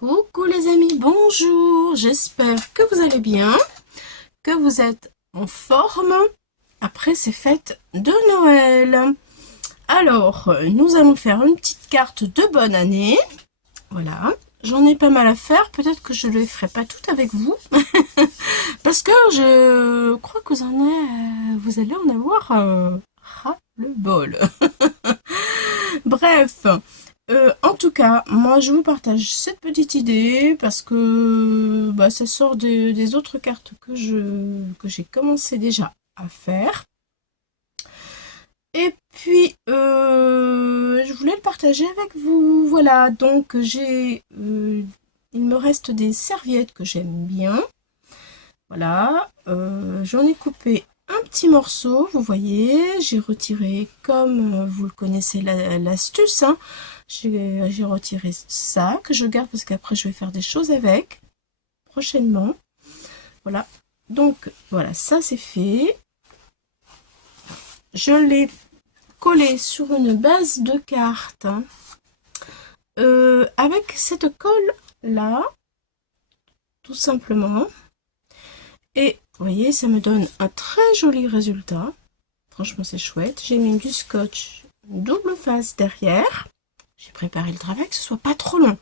Coucou les amis, bonjour, j'espère que vous allez bien, que vous êtes en forme après ces fêtes de Noël. Alors, nous allons faire une petite carte de bonne année. Voilà, j'en ai pas mal à faire, peut-être que je ne les ferai pas toutes avec vous, parce que je crois que vous allez en avoir ras le bol. Bref, en tout cas, moi je vous partage cette petite idée parce que ça sort des autres cartes que j'ai commencé déjà à faire. Et puis, je voulais le partager avec vous. Voilà, donc il me reste des serviettes que j'aime bien. Voilà, j'en ai coupé un petit morceau, vous voyez, j'ai retiré, comme vous le connaissez l'astuce, hein, j'ai retiré ça, que je garde parce qu'après je vais faire des choses avec, prochainement. Voilà, donc voilà, ça c'est fait. Je l'ai collé sur une base de cartes, hein, avec cette colle là, tout simplement. Et vous voyez, ça me donne un très joli résultat. Franchement, c'est chouette. J'ai mis du scotch double face derrière. J'ai préparé le travail que ce soit pas trop long.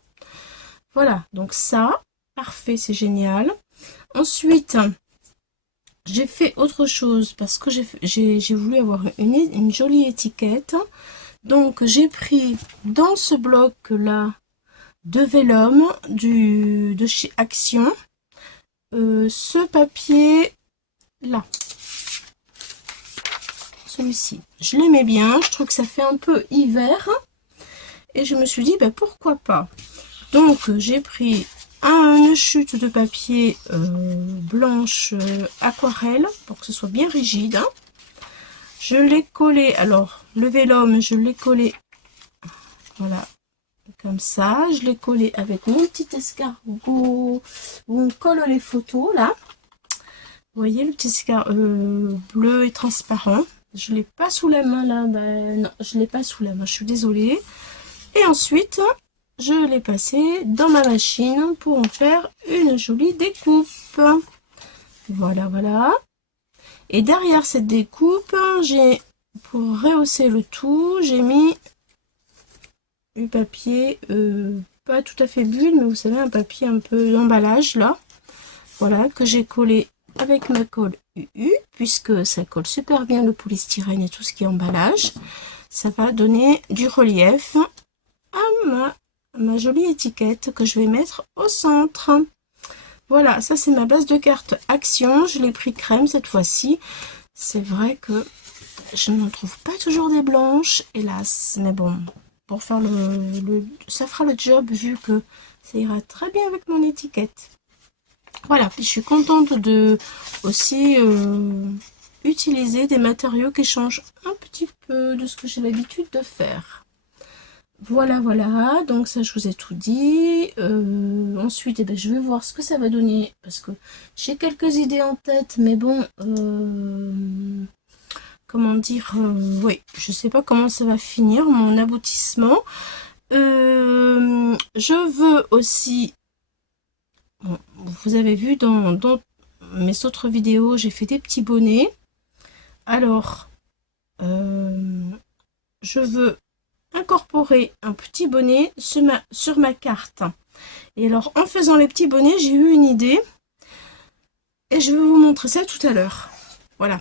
Voilà, donc ça, parfait, c'est génial. Ensuite, j'ai fait autre chose parce que j'ai voulu avoir une jolie étiquette. Donc, j'ai pris dans ce bloc-là de vélum de chez Action. Ce papier là, celui-ci, je l'aimais bien, je trouve que ça fait un peu hiver et je me suis dit pourquoi pas. Donc j'ai pris une chute de papier blanche aquarelle pour que ce soit bien rigide, hein. Je l'ai collé, alors le vélum je l'ai collé, voilà, comme ça. Je l'ai collé avec mon petit escargot où on colle les photos là. Vous voyez le petit bleu et transparent. Je l'ai pas sous la main là. Non, je l'ai pas sous la main. Je suis désolée. Et ensuite, je l'ai passé dans ma machine pour en faire une jolie découpe. Voilà, voilà. Et derrière cette découpe, pour rehausser le tout, j'ai mis du papier, pas tout à fait bulle, mais vous savez, un papier un peu d'emballage là. Voilà, que j'ai collé avec ma colle UU, puisque ça colle super bien le polystyrène et tout ce qui est emballage. Ça va donner du relief à ma jolie étiquette que je vais mettre au centre. Voilà, ça c'est ma base de carte Action. Je l'ai pris crème cette fois-ci. C'est vrai que je n'en trouve pas toujours des blanches, hélas. Mais bon, pour faire ça fera le job vu que ça ira très bien avec mon étiquette. Voilà, puis je suis contente de aussi utiliser des matériaux qui changent un petit peu de ce que j'ai l'habitude de faire. Voilà, voilà, donc ça je vous ai tout dit. Ensuite, je vais voir ce que ça va donner, parce que j'ai quelques idées en tête, mais bon, comment dire, oui, je sais pas comment ça va finir, mon aboutissement. Je veux aussi... Bon, vous avez vu dans mes autres vidéos, j'ai fait des petits bonnets. Alors, je veux incorporer un petit bonnet sur ma carte. Et alors, en faisant les petits bonnets, j'ai eu une idée. Et je vais vous montrer ça tout à l'heure. Voilà.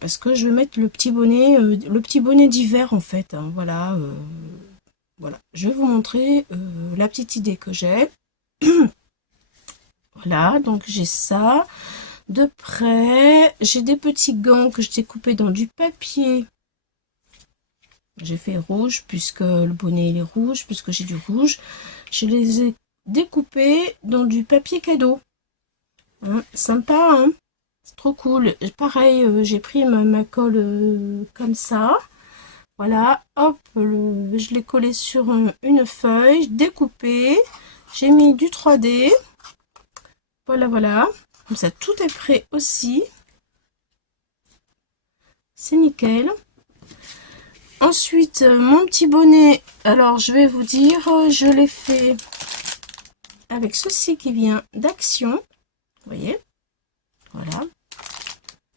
Parce que je vais mettre le petit bonnet d'hiver en fait. Hein, voilà. Voilà. Je vais vous montrer la petite idée que j'ai. Voilà, donc j'ai ça. De près, j'ai des petits gants que je découpais dans du papier. J'ai fait rouge puisque le bonnet il est rouge, puisque j'ai du rouge. Je les ai découpés dans du papier cadeau. Hein, sympa, hein, c'est trop cool. Pareil, j'ai pris ma colle comme ça. Voilà, hop, je l'ai collé sur une feuille, découpée. J'ai mis du 3D. Voilà, voilà. Comme ça, tout est prêt aussi. C'est nickel. Ensuite, mon petit bonnet, alors je vais vous dire, je l'ai fait avec ceci qui vient d'Action. Vous voyez, voilà.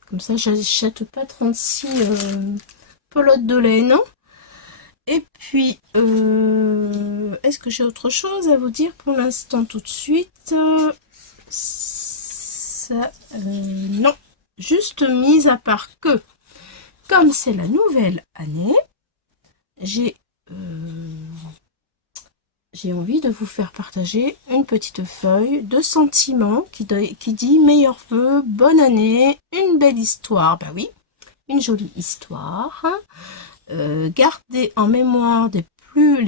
Comme ça, j'achète pas 36 pelotes de laine. Et puis, est-ce que j'ai autre chose à vous dire pour l'instant tout de suite? Ça, non. Juste mis à part que, comme c'est la nouvelle année, j'ai envie de vous faire partager une petite feuille de sentiments qui dit meilleurs vœux, bonne année, une belle histoire. Bah oui, une jolie histoire. Gardez en mémoire les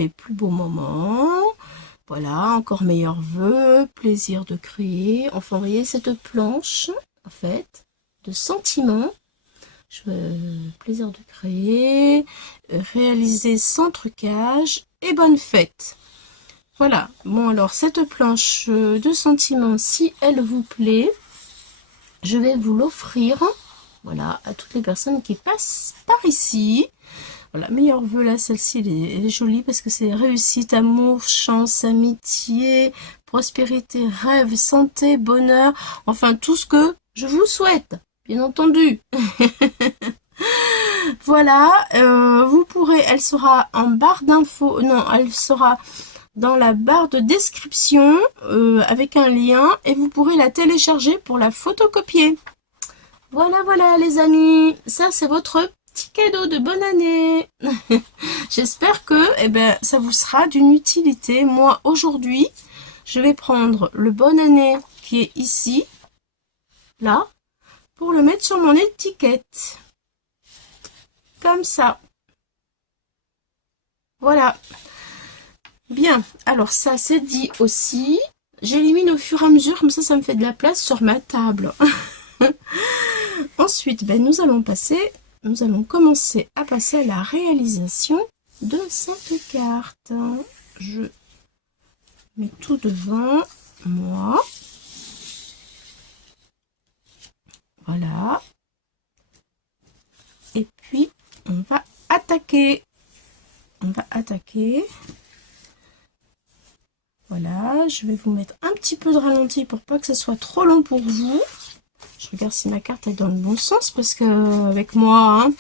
plus beaux moments. Voilà, encore meilleurs vœux, plaisir de créer. Enfin, vous voyez cette planche, en fait, de sentiments. Plaisir de créer, réaliser sans trucage et bonne fête. Voilà, bon alors cette planche de sentiments, si elle vous plaît, je vais vous l'offrir, voilà, à toutes les personnes qui passent par ici. Voilà, meilleur vœu là, celle-ci, elle est jolie parce que c'est réussite, amour, chance, amitié, prospérité, rêve, santé, bonheur, enfin tout ce que je vous souhaite, bien entendu. Voilà, vous pourrez, elle sera en barre d'infos, non, elle sera dans la barre de description avec un lien et vous pourrez la télécharger pour la photocopier. Voilà, voilà les amis, ça c'est votre petit cadeau de bonne année. J'espère que ça vous sera d'une utilité. Moi aujourd'hui, je vais prendre le bonne année qui est ici, là, pour le mettre sur mon étiquette. Comme ça. Voilà. Bien, alors ça c'est dit aussi. J'élimine au fur et à mesure, comme ça me fait de la place sur ma table. Ensuite, nous allons commencer à passer à la réalisation de cette carte. Je mets tout devant moi. Voilà. Et puis, on va attaquer. Voilà, je vais vous mettre un petit peu de ralenti pour pas que ce soit trop long pour vous. Je regarde si ma carte est dans le bon sens parce que avec moi, hein,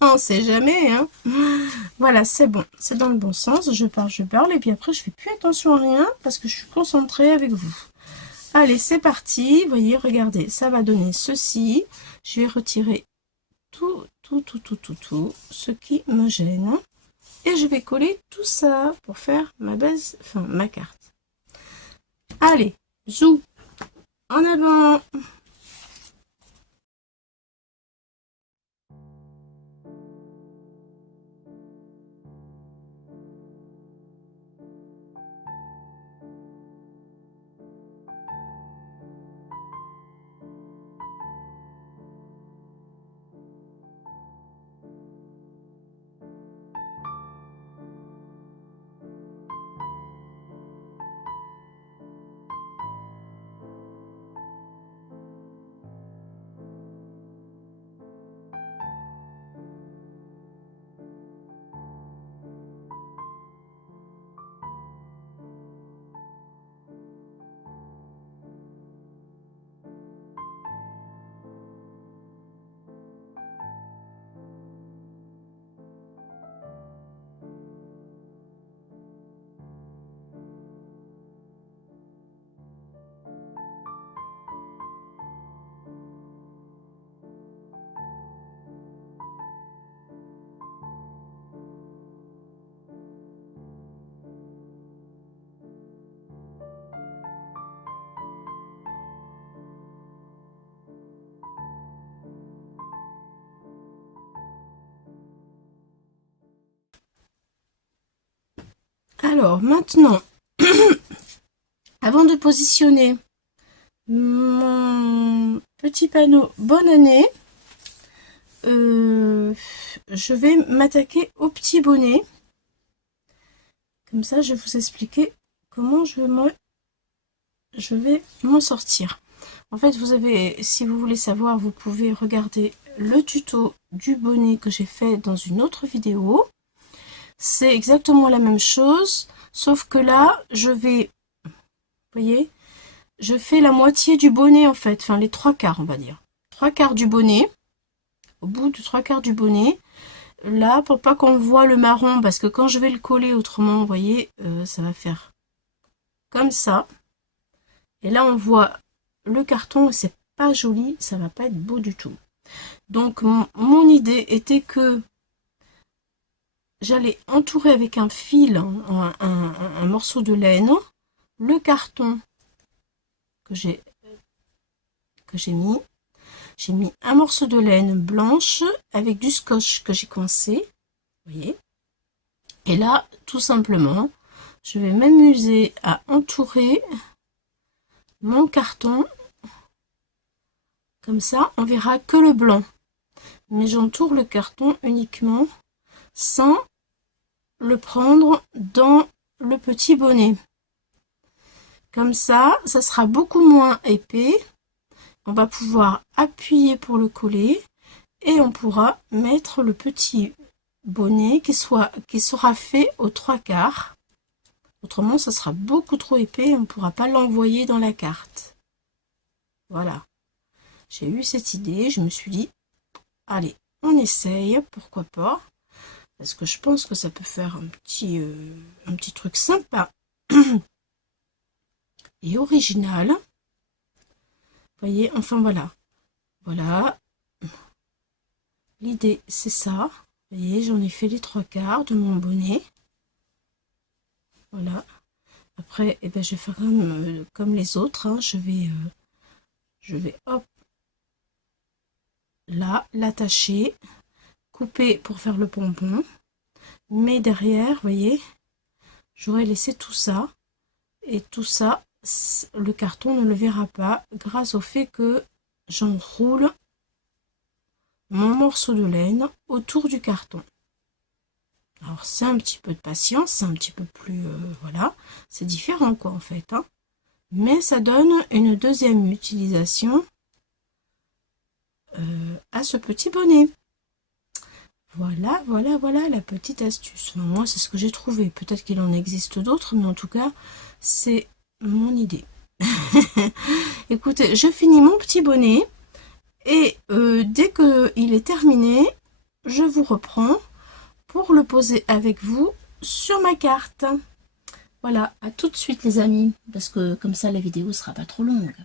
on sait jamais. Hein. Voilà, c'est bon, c'est dans le bon sens. Je parle et puis après je fais plus attention à rien parce que je suis concentrée avec vous. Allez, c'est parti. Vous voyez, regardez, ça va donner ceci. Je vais retirer tout ce qui me gêne. Et je vais coller tout ça pour faire ma base, enfin ma carte. Allez, zou, en avant. Alors maintenant, avant de positionner mon petit panneau bonne année, je vais m'attaquer au petit bonnet. Comme ça, je vais vous expliquer comment je vais m'en sortir. En fait, vous avez, si vous voulez savoir, vous pouvez regarder le tuto du bonnet que j'ai fait dans une autre vidéo. c'est exactement la même chose, sauf que là, vous voyez, je fais la moitié du bonnet en fait, enfin les 3/4 on va dire. 3/4 du bonnet, au bout du 3/4 du bonnet, là pour pas qu'on voit le marron, parce que quand je vais le coller autrement, vous voyez, ça va faire comme ça. Et là on voit le carton, c'est pas joli, ça va pas être beau du tout. Donc mon idée était que j'allais entourer avec un fil, un morceau de laine, le carton que j'ai mis. J'ai mis un morceau de laine blanche avec du scotch que j'ai coincé, vous voyez. Et là, tout simplement, je vais m'amuser à entourer mon carton. Comme ça, on verra que le blanc. Mais j'entoure le carton uniquement sans le prendre dans le petit bonnet. Comme ça sera beaucoup moins épais. On va pouvoir appuyer pour le coller et on pourra mettre le petit bonnet qui sera fait aux 3/4. Autrement, ça sera beaucoup trop épais et on ne pourra pas l'envoyer dans la carte. Voilà. J'ai eu cette idée, je me suis dit, allez, on essaye, pourquoi pas. Parce que je pense que ça peut faire un petit truc sympa et original. Vous voyez, enfin voilà. Voilà. L'idée, c'est ça. Vous voyez, j'en ai fait les 3/4 de mon bonnet. Voilà. Après, eh ben, je vais faire comme les autres. Hein. Je vais hop, là, l'attacher, couper pour faire le pompon. Mais derrière, vous voyez, j'aurais laissé tout ça. Et tout ça, le carton ne le verra pas grâce au fait que j'enroule mon morceau de laine autour du carton. Alors c'est un petit peu de patience, c'est un petit peu plus, voilà, c'est différent quoi en fait, hein. Mais ça donne une deuxième utilisation à ce petit bonnet. Voilà, voilà, voilà la petite astuce. Enfin, moi c'est ce que j'ai trouvé, peut-être qu'il en existe d'autres, mais en tout cas c'est mon idée. Écoutez, je finis mon petit bonnet et dès qu'il est terminé, je vous reprends pour le poser avec vous sur ma carte. Voilà, à tout de suite les amis, parce que comme ça la vidéo sera pas trop longue.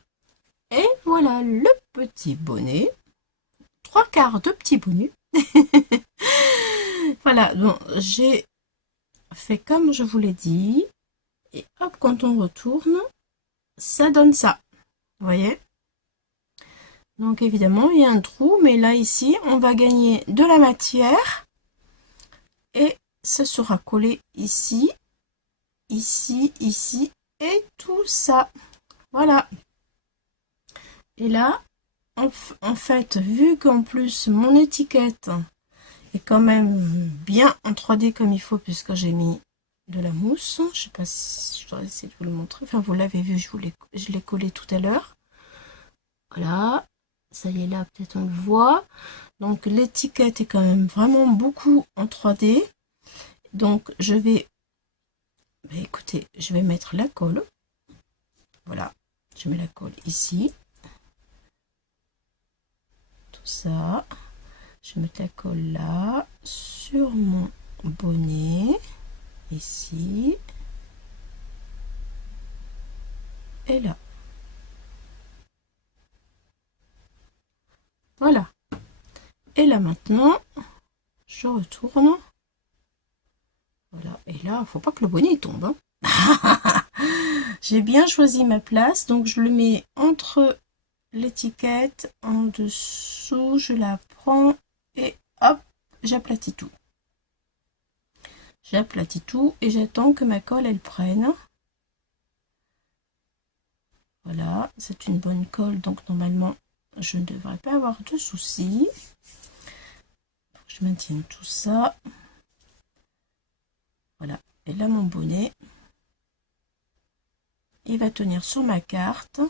Et voilà le petit bonnet, 3/4 de petit bonnet. Voilà, bon, j'ai fait comme je vous l'ai dit, et hop, quand on retourne, ça donne ça, vous voyez. Donc évidemment, il y a un trou, mais là ici, on va gagner de la matière, et ça sera collé ici, ici, ici, et tout ça. Voilà. Et là, en fait, vu qu'en plus mon étiquette est quand même bien en 3D comme il faut, puisque j'ai mis de la mousse, je sais pas si je dois essayer de vous le montrer, enfin vous l'avez vu, je l'ai collé tout à l'heure. Voilà, ça y est, là peut-être on le voit. Donc l'étiquette est quand même vraiment beaucoup en 3D. Donc je vais, écoutez, je vais mettre la colle. Voilà, je mets la colle ici. Tout ça. Je vais mettre la colle là, sur mon bonnet, ici, et là. Voilà. Et là maintenant, je retourne. Voilà. Et là, il ne faut pas que le bonnet tombe. Hein. J'ai bien choisi ma place, donc je le mets entre l'étiquette, en dessous, je la prends et hop, j'aplatis tout. J'aplatis tout et j'attends que ma colle elle prenne. Voilà, c'est une bonne colle, donc normalement je ne devrais pas avoir de soucis. Je maintiens tout ça. Voilà, et là mon bonnet, il va tenir sur ma carte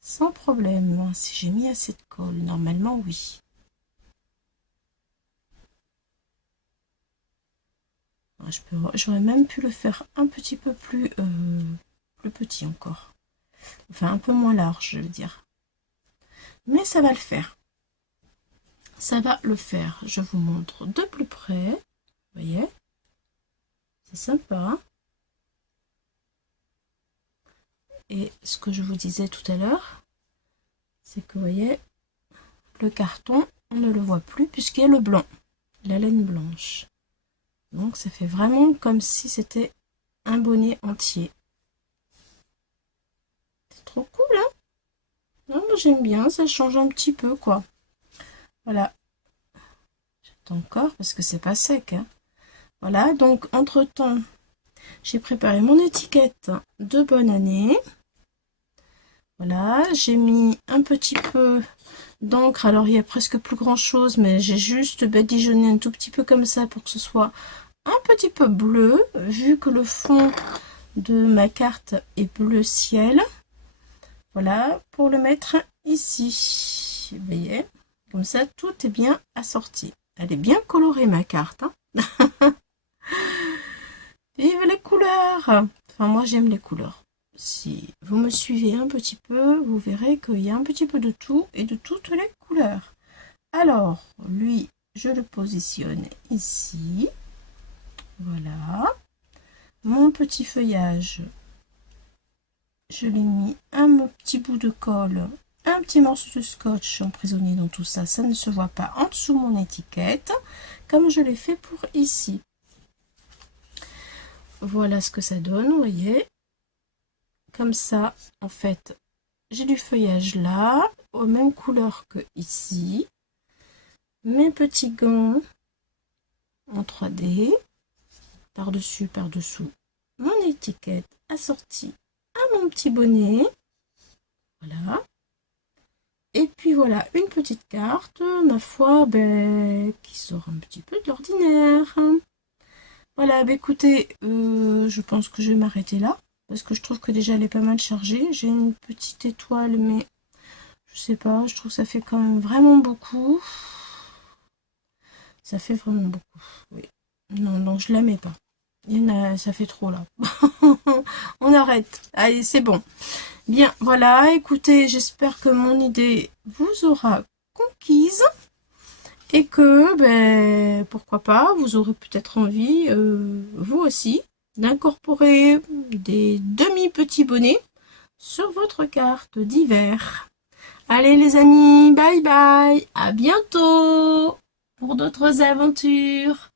sans problème. Si j'ai mis assez de colle, normalement oui. J'aurais même pu le faire un petit peu plus petit encore. Enfin, un peu moins large, je veux dire. Mais ça va le faire. Ça va le faire. Je vous montre de plus près. Vous voyez? C'est sympa. Et ce que je vous disais tout à l'heure, c'est que vous voyez, le carton, on ne le voit plus puisqu'il y a le blanc, la laine blanche. Donc ça fait vraiment comme si c'était un bonnet entier. C'est trop cool, hein? Non, moi j'aime bien, ça change un petit peu, quoi. Voilà. J'attends encore parce que c'est pas sec, hein. Voilà, donc entre-temps, j'ai préparé mon étiquette de bonne année. Voilà, j'ai mis un petit peu d'encre. Alors, il n'y a presque plus grand-chose, mais j'ai juste badigeonné un tout petit peu comme ça pour que ce soit un petit peu bleu, vu que le fond de ma carte est bleu ciel. Voilà, pour le mettre ici. Vous voyez, comme ça, tout est bien assorti. Elle est bien colorée, ma carte, hein. Vive les couleurs! Enfin, moi, j'aime les couleurs. Si vous me suivez un petit peu, vous verrez qu'il y a un petit peu de tout et de toutes les couleurs. Alors, lui, je le positionne ici. Voilà. Mon petit feuillage, je l'ai mis un petit bout de colle, un petit morceau de scotch emprisonné dans tout ça. Ça ne se voit pas en dessous mon étiquette, comme je l'ai fait pour ici. Voilà ce que ça donne, vous voyez. Comme ça, en fait, j'ai du feuillage là, aux mêmes couleurs que ici. Mes petits gants en 3D, par-dessus, par-dessous, mon étiquette assortie à mon petit bonnet. Voilà. Et puis voilà, une petite carte, ma foi, qui sort un petit peu de l'ordinaire. Voilà, écoutez, je pense que je vais m'arrêter là. Parce que je trouve que déjà elle est pas mal chargée. J'ai une petite étoile, mais je sais pas, je trouve que ça fait quand même vraiment beaucoup. Ça fait vraiment beaucoup, oui. Non, donc je la mets pas. Ça fait trop là. On arrête. Allez, c'est bon. Bien, voilà, écoutez, j'espère que mon idée vous aura conquise. Et que, pourquoi pas, vous aurez peut-être envie, vous aussi, d'incorporer des demi-petits bonnets sur votre carte d'hiver. Allez les amis, bye bye, à bientôt pour d'autres aventures.